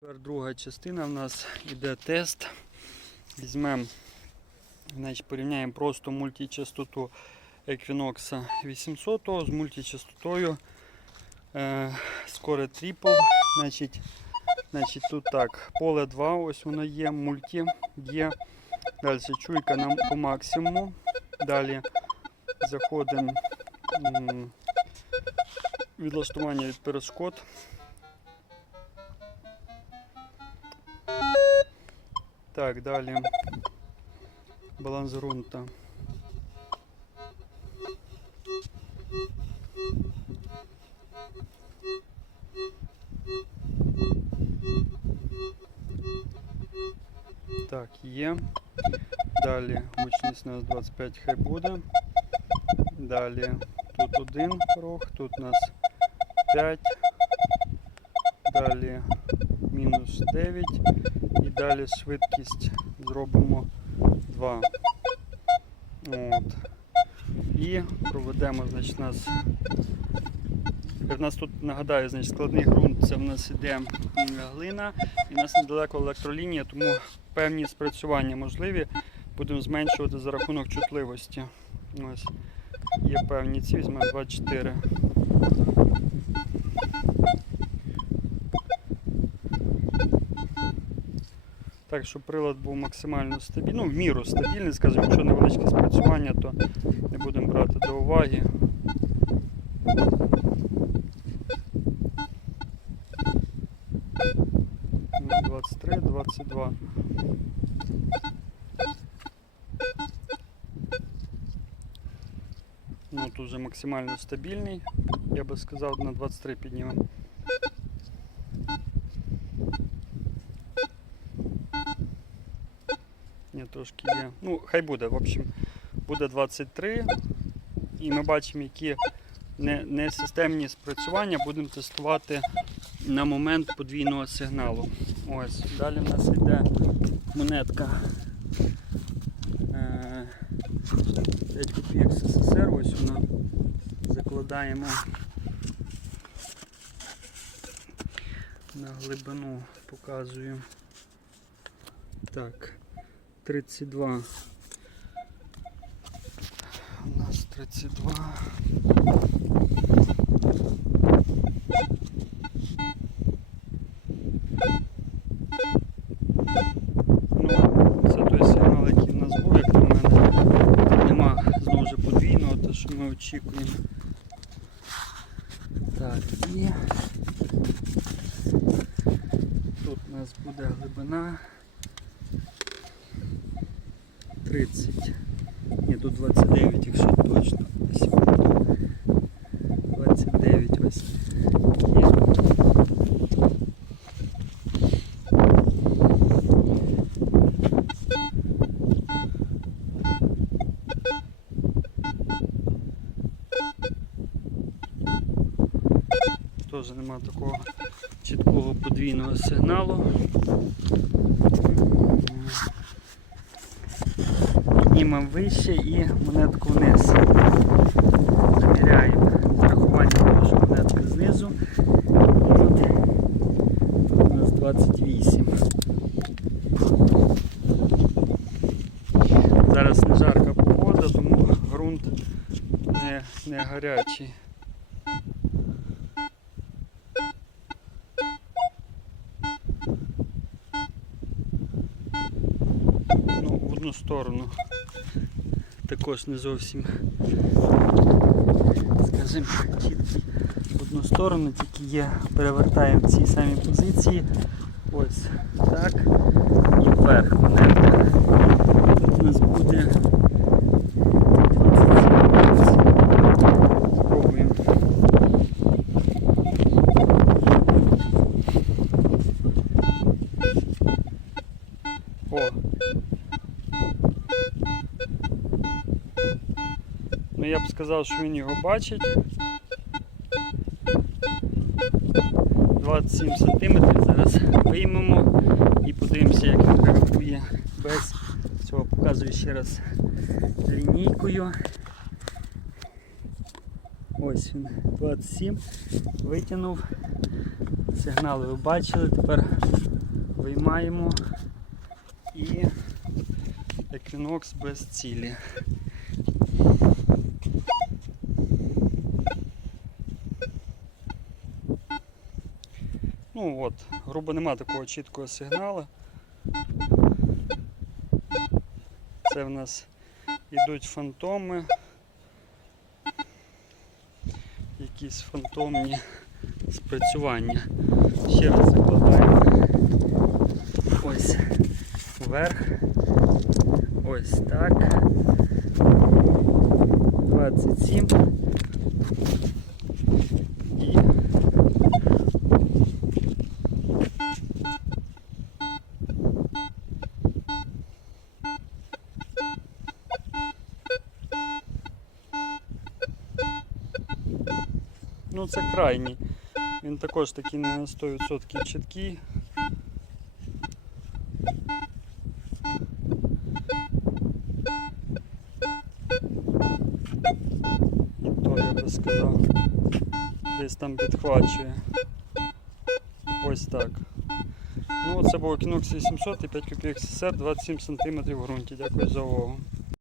Тепер друга частина в нас іде тест. Візьмемо, значить, порівняємо просто мультичастоту Equinox 800 з мультичастотою е, Score Triple. Значить, значить, тут так, поле 2, ось воно є, мульті є. Далі чуйка нам по максимуму. Далі заходимо відлаштування від перешкод. Так, далі. Баланс ґрунта. Так, є. Далі гучність у нас 25 хай буде. Далі тут один порог, тут у нас 5. Далі мінус 9. І далі швидкість зробимо 2. От. І проведемо, значить, у нас. В нас тут нагадаю, значить, складний ґрунт, це в нас іде глина, і в нас недалеко електролінія, тому певні спрацювання можливі. Будемо зменшувати за рахунок чутливості. Ось. Є певні ці, візьмемо 24. Так, щоб прилад був максимально стабільний, ну, в міру стабільний, скажімо, якщо невеличке спрацювання, то не будемо брати до уваги. Ну, 23, 22. Ну, тут вже максимально стабільний, я би сказав, на 23 піднімемо. Ні, трошки є. Ну, хай буде, в общем, буде 23. І ми бачимо, які не, несистемні спрацювання будемо тестувати на момент подвійного сигналу. Ось. Далі в нас йде монетка е, 5 копійок СССР. Ось вона. Закладаємо на глибину, показую. Так. 32. У нас 32. Ну, це той сигнал, який в нас був, як на мене. Нема знову ж подвійного, те, що ми очікуємо. Так, і тут у нас буде глибина. 30. Ні, тут 29, якщо точно. Десь воно. 29 ось. Є. Теж нема такого чіткого подвійного сигналу. Піднімемо вище і монетку вниз. Заміряємо рахуванням того, що монетка знизу. Тут у нас 28. Зараз не жарка погода, тому ґрунт не, не гарячий. Ну, в одну сторону також не зовсім, скажімо, чіткий в одну сторону, тільки є, перевертаємо ці самі позиції. Ось так. І вверх. Тут у нас буде Ну я б сказав, що він його бачить. 27 см. Зараз виймемо і подивимося, як він реагує без цього. Показую ще раз лінійкою. Ось він 27. Витягнув. Сигнал ви бачили, тепер виймаємо і еквінокс без цілі. Ну от, грубо нема такого чіткого сигналу. Це в нас йдуть фантоми. Якісь фантомні спрацювання. Ще раз закладаємо ось вверх. Ось так. 27. Ну це крайній. Він також такий не на 100% чіткий. І то я би сказав. Десь там підхвачує. Ось так. Ну, це був Equinox 800 і 5 копійок СССР, 27 см в ґрунті. Дякую за увагу.